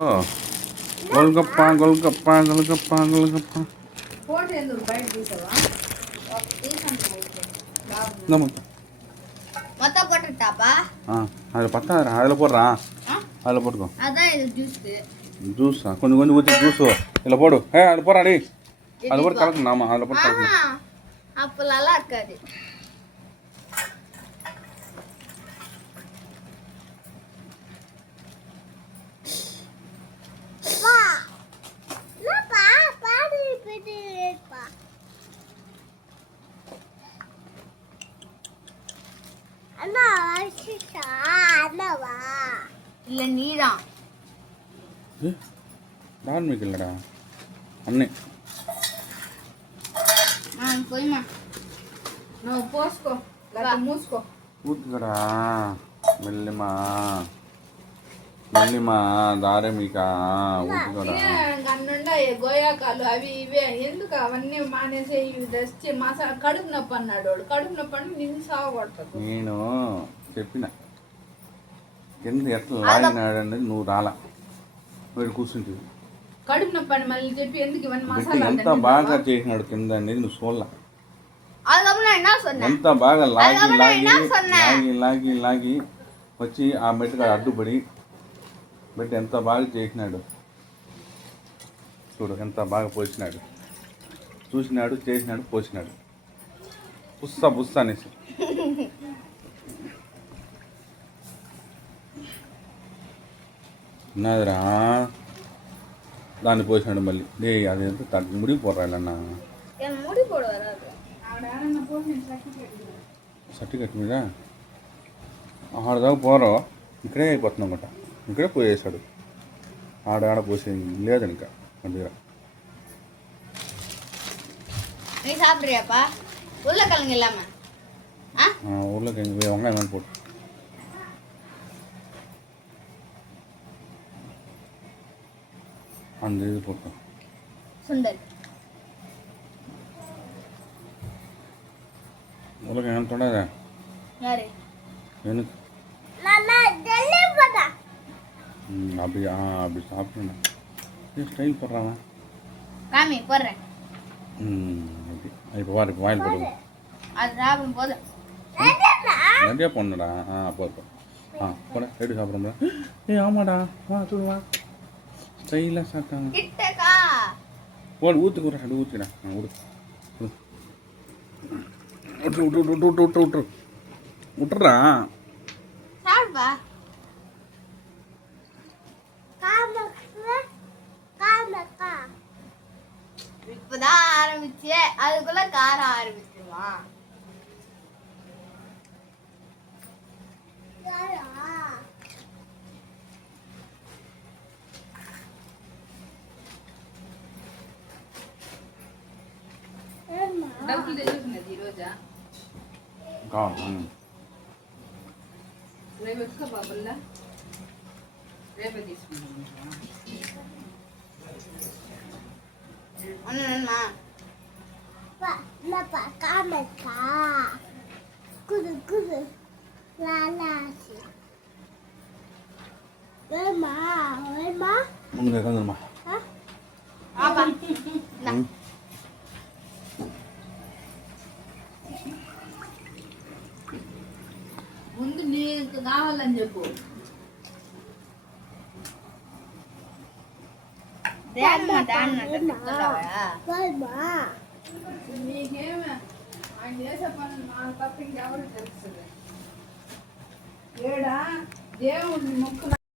గోల్గప్ప గోల్గప్ప గోల్గప్ప గోల్గప్ప அதில் பத்தாதுரா அதில் போடுறா அதில் போட்டுக்கோ ஜூஸா கொஞ்சம் கொஞ்சம் ஊற்றி ஜூஸு இதில் போடு அதில் போடுறா டி அதில் போட்டு கலக்கணும் ஆமாம் அதில் போட்டு கலக்கணும் அப்போ நல்லா இருக்காது. இல்ல நீதான் நான் வைக்கலடா அண்ணே போய்மா நான் போஸ்கோ மூஸ்கோ ஊத்துக்கடா மெல்லிமா மெల్లిమా దారే మీకా అన్నుండా గోయాకాలు అవి ఇవే ఎందుకు అవన్నీ మానేసి తెచ్చి మసాలా కడుపు నొప్పి అన్నాడు వాడు. కడుపు నొప్పి అంటే నిన్ను సాగొడతాడు. నేను చెప్పిన కింద ఎట్లా లాగినాడని నువ్వు రాలా వీడు కూర్చుంటుంది. కడుపు నొప్పి అని మళ్ళీ చెప్పి ఎందుకు ఇవన్నీ మసాలా ఎంత బాగా చేసినాడు కింద అనేది నువ్వు చూడలా. ఎంత బాగా లాగి లాగి లాగి లాగి లాగి వచ్చి ఆ మెట్టుగా అడ్డుపడి బట్ ఎంత బాగా చేసినాడు చూడు, ఎంత బాగా పోసినాడు, చూసినాడు, చేసినాడు, పోసినాడు. పుస్స పుస్స అనేసి ఉన్నదిరా దాన్ని పోసినాడు మళ్ళీ. అది ఎంత ముడి పోరాలన్నా సర్టిఫికెట్ మీద ఆడదాకా పోరో ఇక్కడే అయిపోతున్నాం అన్నమాట. ఇక్కడే పోయేసాడు. ఆడ పోసేది లేదు ఇంకా మన దగ్గర. ఉర్లకిழங்கு வெங்காயம் வேணும் போட்டு அந்த இது போட்டோம். உருளைக்கிழங்கு தொடாத எனக்கு அப்படி அப்படி சாப்பிட்டேன். ஸ்டைல் போடுறான் போடுறேன். இப்போ வாரு வாயில் போடுவோம். நிறையா பொண்ணுடா. போதும். போட எப்படி சாப்பிட்றோம்ல. ஆமாடா சொல்லுவா ஸ்டைலாக சாப்பிட்டாங்க. போடு ஊற்றுக்குற அப்படி ஊற்றிடா. விட்டு விட்டு விட்டு விட்டு விட்டு விட்டு விட்டுறா. இப்பதான் ஆரம்பிச்சு அதுக்குள்ள கார ஆரம்பிச்சிருவா. డబ్బులు తెచ్చుకున్నది ఈరోజా రేపు ఎక్కువ బాబుల్లా రేపే తీసుకుంటాం. ముందు నీకు కావాలని చెప్పు. నీకేమే ఆయన చేసే పని నాకు తప్ప ఇంకెవరు తెలుస్తుంది. ఏడా దేవుడిని మొక్కున